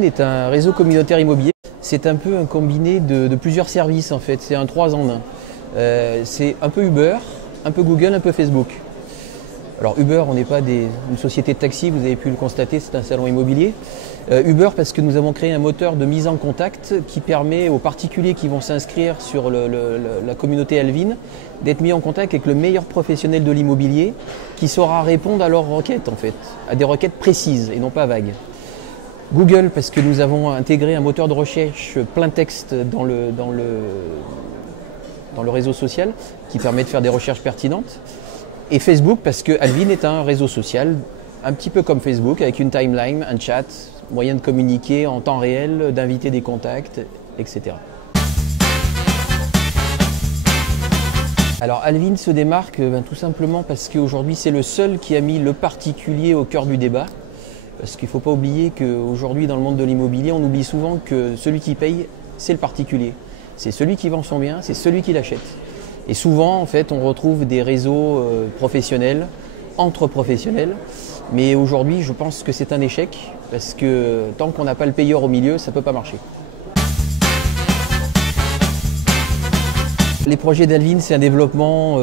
Alvin est un réseau communautaire immobilier. C'est un peu un combiné de plusieurs services en fait, c'est un 3 en 1. C'est un peu Uber, un peu Google, un peu Facebook. Alors Uber, on n'est pas une société de taxi, vous avez pu le constater, c'est un salon immobilier. Uber parce que nous avons créé un moteur de mise en contact qui permet aux particuliers qui vont s'inscrire sur la communauté Alvin d'être mis en contact avec le meilleur professionnel de l'immobilier qui saura répondre à leurs requêtes en fait, à des requêtes précises et non pas vagues. Google parce que nous avons intégré un moteur de recherche plein texte dans le réseau social qui permet de faire des recherches pertinentes. Et Facebook parce que Alvin est un réseau social un petit peu comme Facebook avec une timeline, un chat, moyen de communiquer en temps réel, d'inviter des contacts, etc. Alors Alvin se démarque tout simplement parce qu'aujourd'hui c'est le seul qui a mis le particulier au cœur du débat. Parce qu'il ne faut pas oublier qu'aujourd'hui dans le monde de l'immobilier, on oublie souvent que celui qui paye, c'est le particulier. C'est celui qui vend son bien, c'est celui qui l'achète. Et souvent, en fait, on retrouve des réseaux professionnels, entre professionnels. Mais aujourd'hui, je pense que c'est un échec parce que tant qu'on n'a pas le payeur au milieu, ça ne peut pas marcher. Les projets d'Alvin, c'est un développement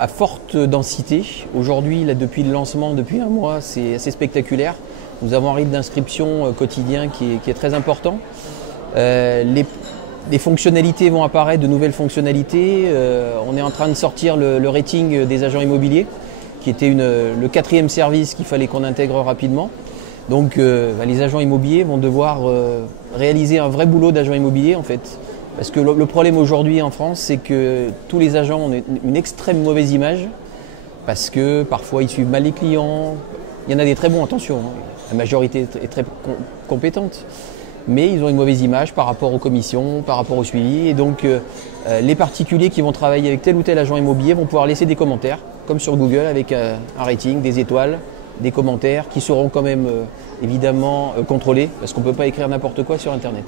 à forte densité. Aujourd'hui, depuis le lancement, depuis un mois, c'est assez spectaculaire. Nous avons un rythme d'inscription quotidien qui est très important. Les fonctionnalités vont apparaître, de nouvelles fonctionnalités. On est en train de sortir le rating des agents immobiliers, qui était le 4e service qu'il fallait qu'on intègre rapidement. Donc les agents immobiliers vont devoir réaliser un vrai boulot d'agent immobilier en fait. Parce que le problème aujourd'hui en France, c'est que tous les agents ont une extrême mauvaise image, parce que parfois ils suivent mal les clients. Il y en a des très bons, attention, la majorité est très compétente. Mais ils ont une mauvaise image par rapport aux commissions, par rapport au suivi. Et donc, les particuliers qui vont travailler avec tel ou tel agent immobilier vont pouvoir laisser des commentaires, comme sur Google, avec un rating, des étoiles, des commentaires qui seront quand même évidemment contrôlés, parce qu'on ne peut pas écrire n'importe quoi sur Internet.